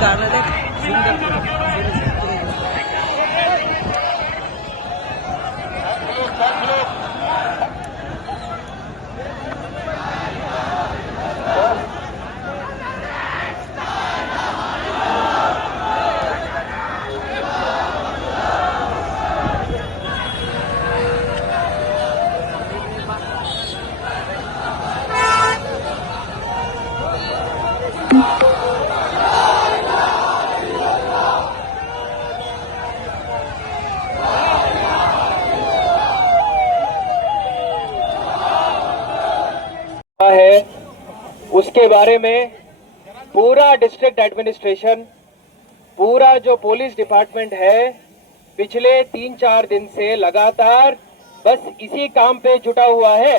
गाना देख सुंदर है उसके बारे में पूरा डिस्ट्रिक्ट एडमिनिस्ट्रेशन, पूरा जो पुलिस डिपार्टमेंट है पिछले 3-4 दिन से लगातार बस इसी काम पे जुटा हुआ है।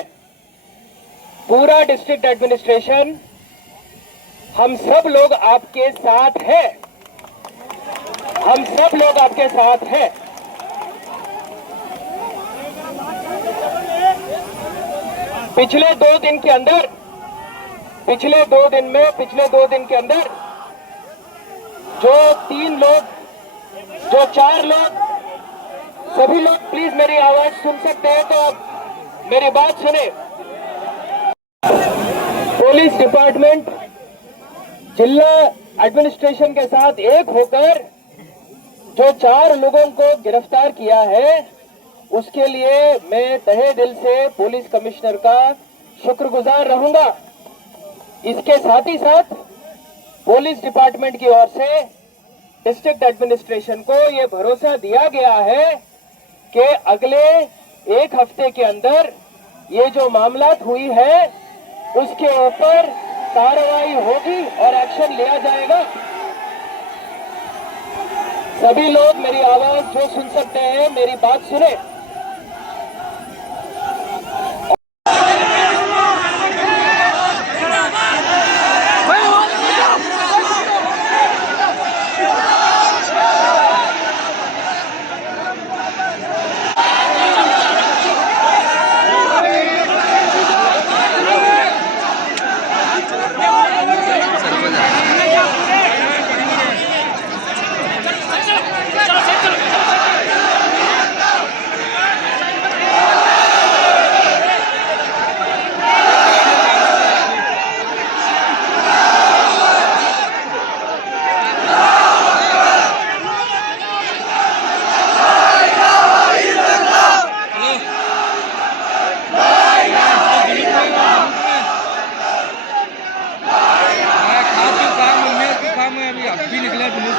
पूरा डिस्ट्रिक्ट एडमिनिस्ट्रेशन, हम सब लोग आपके साथ हैं, हम सब लोग आपके साथ हैं। पिछले 2 दिन के अंदर, पिछले 2 दिन के अंदर जो 3 लोग, जो 4 लोग, सभी लोग प्लीज मेरी आवाज सुन सकते हैं तो आप मेरी बात सुने। पुलिस डिपार्टमेंट जिला एडमिनिस्ट्रेशन के साथ एक होकर जो 4 लोगों को गिरफ्तार किया है उसके लिए मैं तहे दिल से पुलिस कमिश्नर का शुक्रगुजार रहूंगा। इसके साथ ही साथ पुलिस डिपार्टमेंट की ओर से डिस्ट्रिक्ट एडमिनिस्ट्रेशन को यह भरोसा दिया गया है कि अगले 1 हफ्ते के अंदर ये जो मामलात हुई है उसके ऊपर कार्रवाई होगी और एक्शन लिया जाएगा। सभी लोग मेरी आवाज जो सुन सकते हैं मेरी बात सुने। अभी निकला पुलिस।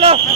सायबर